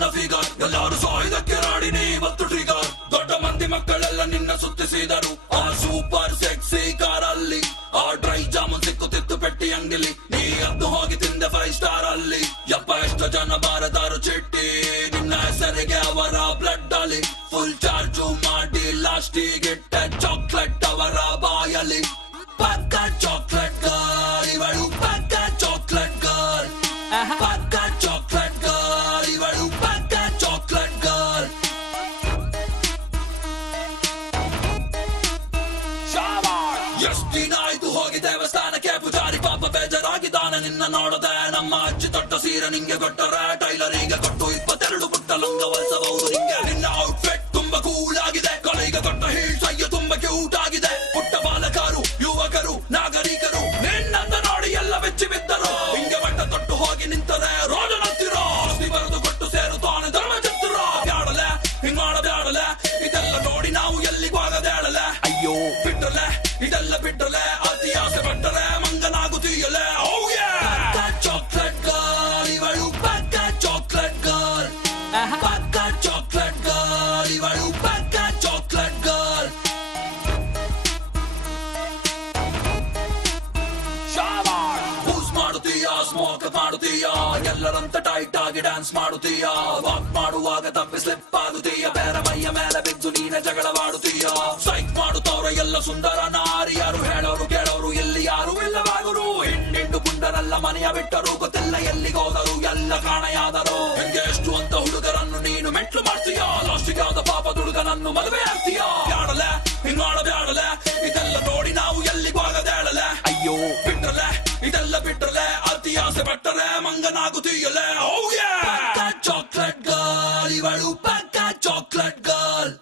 ನಿನ್ನ ಫಿಗರ್ ಎಲ್ಲರೂ ಸಾಯುವುದಕ್ಕೆ ರಾಡಿನಿ ಮತ್ತು ಟ್ರಿಗರ್ ದೊಡ್ಡ ಮಂದಿ ಮಕ್ಕಳೆಲ್ಲ ನಿನ್ನ ಸುತ್ತಿಸಿದರು ಆ ಸೂಪರ್ ಸೆಕ್ಸಿ ಕಾರಲ್ಲಿ ಆ ಡ್ರೈ ಜಾಮೂನ್ ಸಿಕ್ಕುತ್ತಿತ್ತು ಪೆಟ್ಟಿ ಅಂಗಡಿಲಿ ನೀ ಅದ್ದು ಹೋಗಿ ತಿಂದೆ 5 ಸ್ಟಾರ್ ಅಲ್ಲಿ ಯಪ್ಪ ಎಷ್ಟು ಜನ ಬಾರದಾರು ಚಿಟ್ಟಿ ನಿನ್ನ ಹೆಸರಿಗೆ ಅವರ ಬ್ಲಡ್ ಅಲ್ಲಿ ಫುಲ್ ಚಾರ್ಜು ಮಾಡಿ ಲಾಸ್ಟಿಗಿಟ್ಟೆ ಚಾಕ್ಲೇಟ್ ಅವರ ಬಾಯಲ್ಲಿ ಪಕ್ಕ ಚಾಕ್ಲೇಟ್ ಗರ್ಲ್ ಇವಳು ಪಕ್ಕ ಚಾಕ್ಲೇಟ್ ಗರ್ಲ್ ಪಕ್ಕ ಚಾಕ್ಲೇಟ್ ಗರ್ಲ್ ಇವಳು ಪಕ್ಕ ಚಾಕ್ಲೇಟ್ ಗರ್ಲ್ ಎಷ್ಟ್ ದಿನ ಆಯ್ತು ಹೋಗಿ ದೇವಸ್ಥಾನಕ್ಕೆ ಪೂಜಾರಿ ಪಾಪ ಬೇಜಾರಾಗಿದ್ದಾನೆ ನಿನ್ನ ನೋಡದೆ ನಮ್ಮ ಅಜ್ಜಿ ತೊಟ್ಟ ಸೀರೆ ನಿಂಗೆ ಕೊಟ್ಟರೆ ಟೈಲರಿಗೆ ಕೊಟ್ಟು 22 ಪುಟ್ಟ ಲಂಗ ಹೊಲಿಸಬಹುದು ನಿಂಗೆ ನಿನ್ನ ಔಟ್ಫಿಟ್ ತುಂಬಾ ಕೂಲ್ ಆಗಿದೆ ಕಲೆಗೆ ಕೊಟ್ಟ ಹೀಲ್ಸ್ ಅಯ್ಯೋ ತುಂಬಾ ಕ್ಯೂಟ್ ಆಗಿದೆ ಪುಟ್ಟ ಬಾಲಕರು ಯುವಕರು ನಾಗರಿಕರು ನಿನ್ನಂದ ನೋಡಿ ಎಲ್ಲ ಬೆಚ್ಚಿ ಬಿದ್ದರು ಹಿಂಗೆ ಬಟ್ಟ ತೊಟ್ಟು ಹೋಗಿ ನಿಂತರೆ ರೋಜನತ್ತಿರೋ ಆಸ್ತಿ ಬರೆದು ಕೊಟ್ಟು ಸೇರುತ್ತಾನೆ ಧರ್ಮ ಚಿತ್ರ ಬ್ಯಾಡಲೆ ಹಿಂಗ್ ಮಾಡಬ್ಯಾಡಲೆ ಇದೆಲ್ಲ ನೋಡಿ ನಾವು ಎಲ್ಲಿಗೂ ಆಗದೇಳಲೆ ಅಯ್ಯೋ ಬಿಟ್ರಲೆ ಇದೆಲ್ಲ ಬಿಟ್ರಲೆ ಅತಿ ಆಸೆ ಪಟ್ಟರೆ ಮಂಗನಾಗುತ್ತೀಯಲೆ ಚಾಕ್ಲೇಟ್ ಗರ್ಲ್ ಇವಳು ಪಕ್ಕ ಚಾಕ್ಲೇಟ್ ಗರ್ಲ್ ಪಕ್ಕ ಚಾಕ್ಲೇಟ್ ಗರ್ಲ್ ಇವಳು ಪಕ್ಕ ಚಾಕ್ಲೇಟ್ ಗರ್ಲ್ ಬೂಸ್ ಮಾಡುತ್ತೀಯಾ ಸ್ಮೋಕ್ ಮಾಡುತ್ತೀಯಾ ಎಲ್ಲರಂತ ಟೈಟ್ ಆಗಿ ಡ್ಯಾನ್ಸ್ ಮಾಡುತ್ತೀಯಾ ವಾಕ್ ಮಾಡುವಾಗ ತಪ್ಪಿ ಸ್ಲಿಪ್ ಆಗುತ್ತೀಯ ಬೇರೆ ಮೈಯ ಮೇಲೆ ಬಿದ್ದು ನೀನೆ ಜಗಳವಾಡುತ್ತೀಯ ಸೈಕ್ ಮಾಡುತ್ತವ್ರ ಎಲ್ಲ ಸುಂದರ ನಾರಿಯಾರು ಹೇಳೋರು ಕೇಳೋರು ಎಲ್ಲಿ ಯಾರು ಇಲ್ಲವಾಗರು ಹಿಂಡು ಗುಂಡರೆಲ್ಲ ಮನೆಯ ಬಿಟ್ಟರು ಗೊತ್ತಿಲ್ಲ ಎಲ್ಲಿಗೋದರು ಎಲ್ಲ ಕಾಣೆಯಾದರು ಹೆಂಗೆ ಎಷ್ಟು ಅಂತ ಹುಡುಗರನ್ನು ನೀನು ಮೆಟ್ಲು ಮಾಡ್ತೀಯ ಲಾಸ್ಟಿಗೆ ಆದ ಪಾಪ ಹುಡುಗನನ್ನು ಮದುವೆ ಆಗ್ತೀಯ ಬ್ಯಾಡಲೆ ಹಿಂಗ್ ಮಾಡಬ್ಯಾಡಲೆ ಇದೆಲ್ಲ ನೋಡಿ ನಾವು ಎಲ್ಲಿಗೂ ಆಗದೇಳಲೆ ಅಯ್ಯೋ ಬಿಟ್ರಲೆ ಇದೆಲ್ಲ ಬಿಟ್ರಲೆ ಅತಿ ಆಸೆ ಪಟ್ಟರೆ ಮಂಗನಾಗುತ್ತೀಯಲೆ ಚಾಕ್ಲೇಟ್ ಗರ್ಲ್ ಇವಳು ಪಕ್ಕ ಚಾಕ್ಲೇಟ್ ಗರ್ಲ್